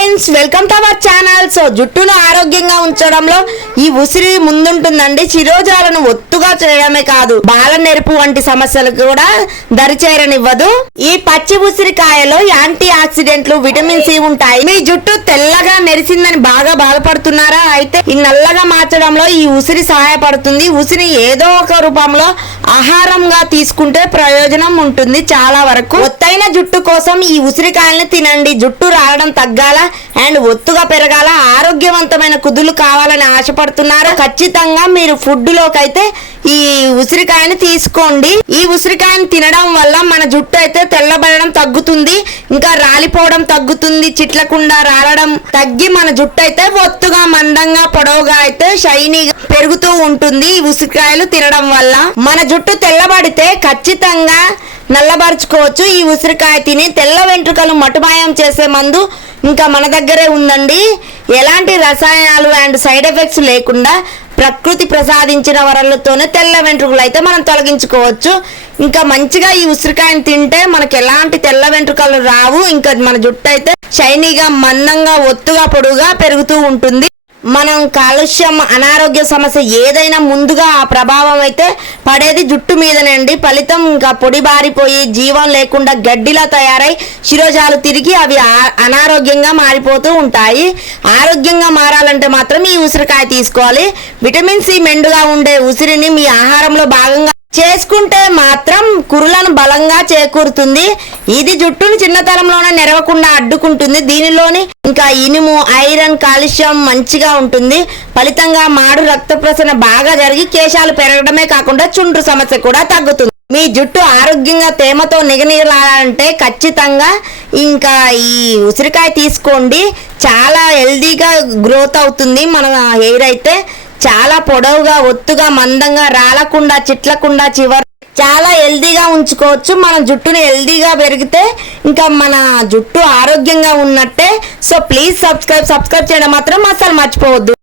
Friends, welcome to our channel. So జుట్టును ఆరోగ్యంగా ఉంచడంలో ఈ ఉసిరి ముందుంటుందండి. శిరోజాలను ఒత్తుగా చేయడమే కాదు, బాల నెరుపు వంటి సమస్యలు కూడా దరిచేరనివ్వదు. ఈ పచ్చి ఉసిరికాయలో యాంటీ ఆక్సిడెంట్లు, విటమిన్ సి ఉంటాయి. మీ జుట్టు తెల్లగా నెరిసిందని బాగా బాధపడుతున్నారా? అయితే ఈ నల్లగా మార్చడంలో ఈ ఉసిరి సహాయపడుతుంది. ఉసిరి ఏదో ఒక రూపంలో ఆహారంగా తీసుకుంటే ప్రయోజనం ఉంటుంది. చాలా వరకు ఒత్తైన జుట్టు కోసం ఈ ఉసిరికాయల్ని తినండి. జుట్టు రావడం తగ్గాల అండ్ ఒత్తుగా పెరగాల, ఆరోగ్యవంతమైన కుదులు కావాలని ఆశపడుతున్నారు. ఖచ్చితంగా మీరు ఫుడ్ లోకైతే ఈ ఉసిరికాయని తీసుకోండి. ఈ ఉసిరికాయని తినడం వల్ల మన జుట్టు అయితే తెల్లబడడం తగ్గుతుంది, ఇంకా రాలిపోవడం తగ్గుతుంది, చిట్లకుండా రాలడం తగ్గి మన జుట్టు అయితే ఒత్తుగా, మందంగా, పొడవుగా అయితే షైనీగా పెరుగుతూ ఉంటుంది. ఈ ఉసిరికాయలు తినడం వల్ల మన జుట్టు తెల్లబడితే ఖచ్చితంగా నల్లబరుచుకోవచ్చు. ఈ ఉసిరికాయ తిని తెల్ల వెంట్రుకలు మటుమాయం చేసే మందు ఇంకా మన దగ్గరే ఉందండి. ఎలాంటి రసాయనాలు అండ్ సైడ్ ఎఫెక్ట్స్ లేకుండా ప్రకృతి ప్రసాదించిన వరలతోనే తెల్ల వెంట్రుకలు అయితే మనం తొలగించుకోవచ్చు. ఇంకా మంచిగా ఈ ఉసిరికాయని తింటే మనకి ఎలాంటి తెల్ల వెంట్రుకలు రావు. ఇంకా మన జుట్టు అయితే షైనీగా, మందంగా, ఒత్తుగా, పొడుగా పెరుగుతూ ఉంటుంది. మనం కాలుష్యం, అనారోగ్య సమస్య ఏదైనా ముందుగా ఆ ప్రభావం అయితే పడేది జుట్టు మీదనండి. ఫలితం ఇంకా పొడి బారిపోయి జీవం లేకుండా గడ్డిలా తయారై శిరోజాలు తిరిగి అవి అనారోగ్యంగా మారిపోతూ ఉంటాయి. ఆరోగ్యంగా మారాలంటే మాత్రం ఈ ఉసిరికాయ తీసుకోవాలి. విటమిన్ సి మెండుగా ఉండే ఉసిరిని మీ ఆహారంలో భాగంగా చేసుకుంటే మాత్రం కురులను బలంగా చేకూరుతుంది. ఇది జుట్టును చిన్నతనంలోనే నెరవకుండా అడ్డుకుంటుంది. దీనిలోని ఇంకా ఇనుము, ఐరన్, కాల్షియం మంచిగా ఉంటుంది. ఫలితంగా మాడు, రక్త ప్రసరణ బాగా జరిగి కేశాలు పెరగడమే కాకుండా చుండ్రు సమస్య కూడా తగ్గుతుంది. మీ జుట్టు ఆరోగ్యంగా తేమతో నిగనిగలాలంటే ఖచ్చితంగా ఇంకా ఈ ఉసిరికాయ తీసుకోండి. చాలా హెల్దీగా గ్రోత్ అవుతుంది. మన హెయిర్ అయితే చాలా పొడవుగా, ఒత్తుగా, మందంగా, రాలకుండా, చిట్లకుండా, చివరి చాలా హెల్దీగా ఉంచుకోవచ్చు. మన జుట్టుని హెల్దీగా పెరిగితే ఇంకా మన జుట్టు ఆరోగ్యంగా ఉన్నట్టే. సో ప్లీజ్ సబ్స్క్రైబ్ చేయడం మాత్రం అసలు మర్చిపోవద్దు.